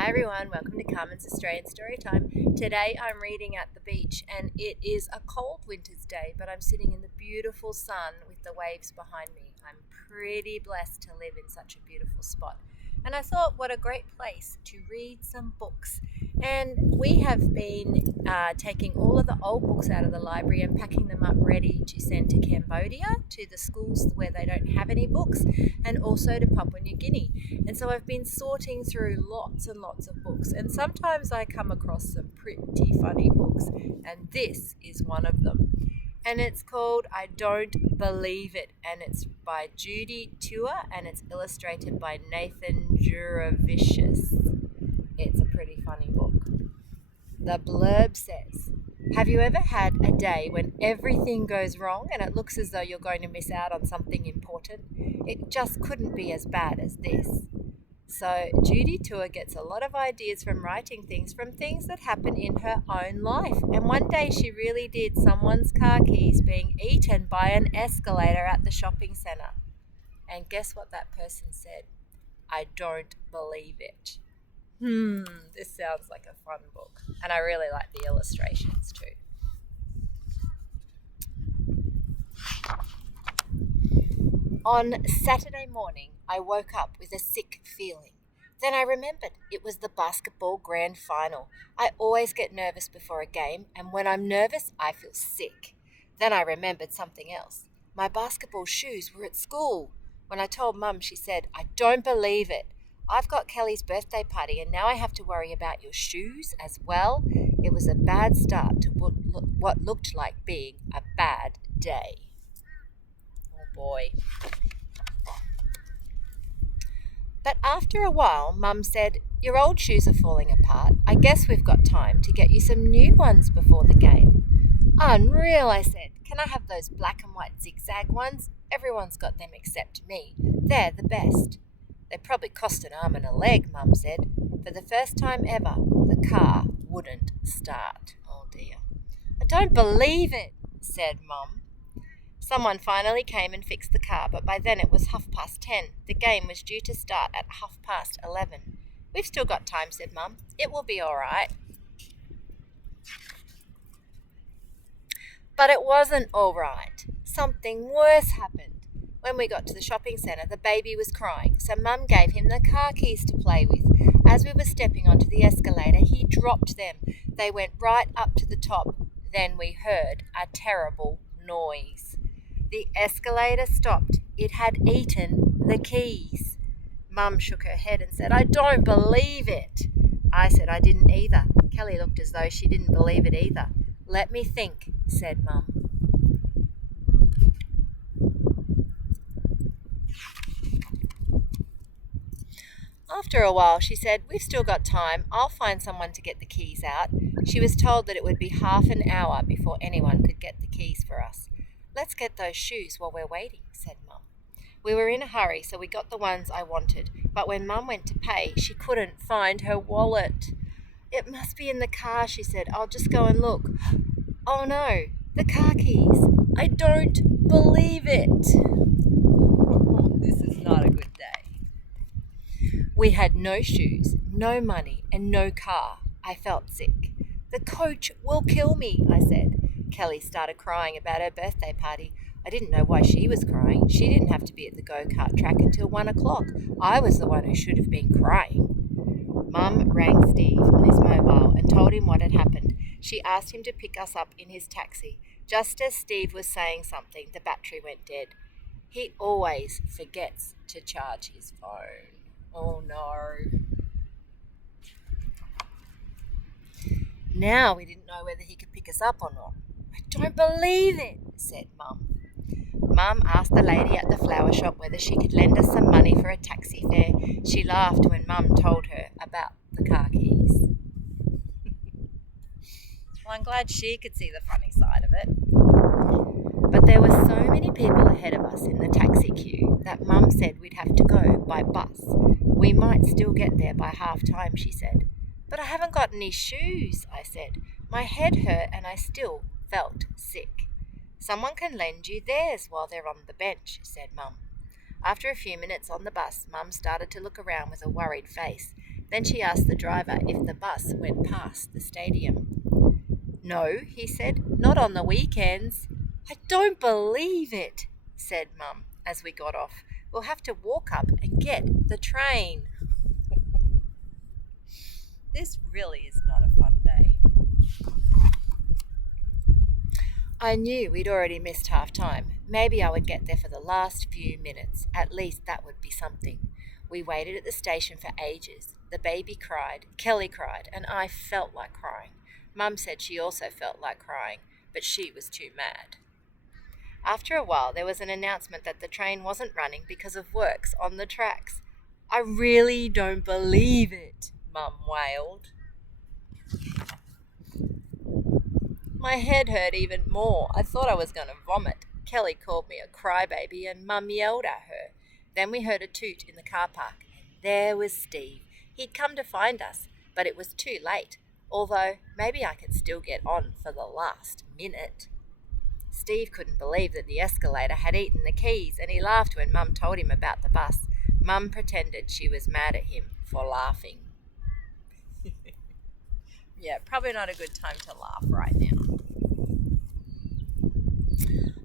Hi everyone, welcome to Carmen's Australian Storytime. Today I'm reading at the beach and it is a cold winter's day, but I'm sitting in the beautiful sun with the waves behind me. I'm pretty blessed to live in such a beautiful spot. And I thought, what a great place to read some books. And we have been taking all of the old books out of the library and packing them up ready to send to Cambodia, to the schools where they don't have any books, and also to Papua New Guinea. And so I've been sorting through lots and lots of books, and sometimes I come across some pretty funny books, and this is one of them. And it's called I Don't Believe It, and it's by Judy Tua, and it's illustrated by Nathan Juravicius. It's a pretty funny book. The blurb says, have you ever had a day when everything goes wrong and it looks as though you're going to miss out on something important? It just couldn't be as bad as this. So Judy Tua gets a lot of ideas from writing things from things that happen in her own life. And one day she really did someone's car keys being eaten by an escalator at the shopping centre. And guess what that person said? I don't believe it. This sounds like a fun book. And I really like the illustrations too. On Saturday morning, I woke up with a sick feeling. Then I remembered it was the basketball grand final. I always get nervous before a game, and when I'm nervous, I feel sick. Then I remembered something else. My basketball shoes were at school. When I told Mum, she said, I don't believe it. I've got Kelly's birthday party, and now I have to worry about your shoes as well. It was a bad start to what looked like being a bad day. Oh boy. But after a while, Mum said, your old shoes are falling apart. I guess we've got time to get you some new ones before the game. Unreal, I said. Can I have those black and white zigzag ones? Everyone's got them except me. They're the best. They probably cost an arm and a leg, Mum said. For the first time ever, the car wouldn't start. Oh dear. I don't believe it, said Mum. Someone finally came and fixed the car, but by then it was 10:30. The game was due to start at 11:30. We've still got time, said Mum. It will be all right. But it wasn't all right. Something worse happened. When we got to the shopping centre, the baby was crying, so Mum gave him the car keys to play with. As we were stepping onto the escalator, he dropped them. They went right up to the top. Then we heard a terrible noise. The escalator stopped. It had eaten the keys. Mum shook her head and said, I don't believe it. I said I didn't either. Kelly looked as though she didn't believe it either. Let me think, said Mum. After a while, she said, we've still got time. I'll find someone to get the keys out. She was told that it would be half an hour before anyone could get the keys for us. Let's get those shoes while we're waiting, said Mum. We were in a hurry, so we got the ones I wanted. But when Mum went to pay, she couldn't find her wallet. It must be in the car, she said. I'll just go and look. Oh no, the car keys. I don't believe it. This is not a good day. We had no shoes, no money, and no car. I felt sick. The coach will kill me, I said. Kelly started crying about her birthday party. I didn't know why she was crying. She didn't have to be at the go-kart track until 1 o'clock. I was the one who should have been crying. Mum rang Steve on his mobile and told him what had happened. She asked him to pick us up in his taxi. Just as Steve was saying something, the battery went dead. He always forgets to charge his phone. Oh no. Now we didn't know whether he could pick us up or not. I don't believe it, said Mum. Mum asked the lady at the flower shop whether she could lend us some money for a taxi fare. She laughed when Mum told her about the car keys. Well, I'm glad she could see the funny side of it. But there were so many people ahead of us in the taxi queue that Mum said we'd have to go by bus. We might still get there by half time, she said. But I haven't got any shoes, I said. My head hurt and I still felt sick. Someone can lend you theirs while they're on the bench, said Mum. After a few minutes on the bus, Mum started to look around with a worried face. Then she asked the driver if the bus went past the stadium. No, he said, not on the weekends. I don't believe it, said Mum as we got off. We'll have to walk up and get the train. This really is not a fun day. I knew we'd already missed half time. Maybe I would get there for the last few minutes. At least that would be something. We waited at the station for ages. The baby cried, Kelly cried, and I felt like crying. Mum said she also felt like crying, but she was too mad. After a while, there was an announcement that the train wasn't running because of works on the tracks. I really don't believe it, Mum wailed. My head hurt even more. I thought I was going to vomit. Kelly called me a crybaby and Mum yelled at her. Then we heard a toot in the car park. There was Steve. He'd come to find us, but it was too late, although maybe I could still get on for the last minute. Steve couldn't believe that the escalator had eaten the keys, and he laughed when Mum told him about the bus. Mum pretended she was mad at him for laughing. Yeah, probably not a good time to laugh right now.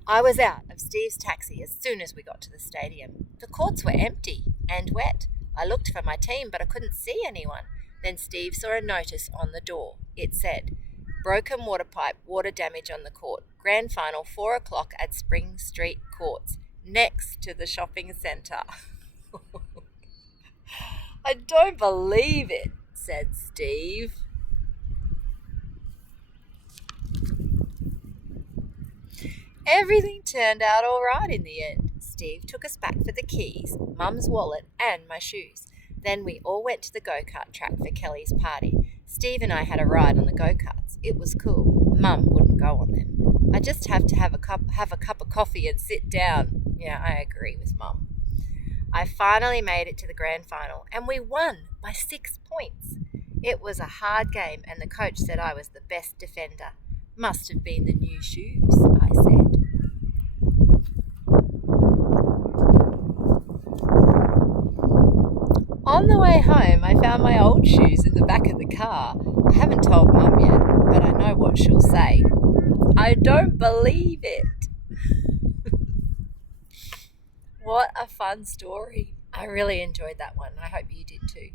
I was out of Steve's taxi as soon as we got to the stadium. The courts were empty and wet. I looked for my team, but I couldn't see anyone. Then Steve saw a notice on the door. It said, broken water pipe, water damage on the court. Grand final, 4 o'clock at Spring Street Courts, next to the shopping centre. I don't believe it, said Steve. Everything turned out all right in the end. Steve took us back for the keys, Mum's wallet and my shoes. Then we all went to the go-kart track for Kelly's party. Steve and I had a ride on the go-karts. It was cool. Mum wouldn't go on them. I just have to have a cup of coffee and sit down. Yeah, I agree with Mum. I finally made it to the grand final and we won by 6 points. It was a hard game and the coach said I was the best defender. Must have been the new shoes, I said. On the way home, I found my old shoes in the back of the car. I haven't told Mum yet, but I know what she'll say. I don't believe it. What a fun story. I really enjoyed that one. I hope you did too.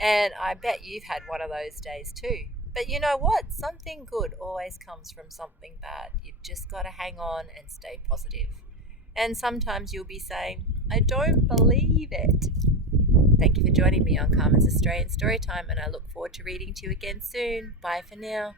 And I bet you've had one of those days too. But you know what? Something good always comes from something bad. You've just got to hang on and stay positive. And sometimes you'll be saying, I don't believe it. Thank you for joining me on Carmen's Australian Storytime, and I look forward to reading to you again soon. Bye for now.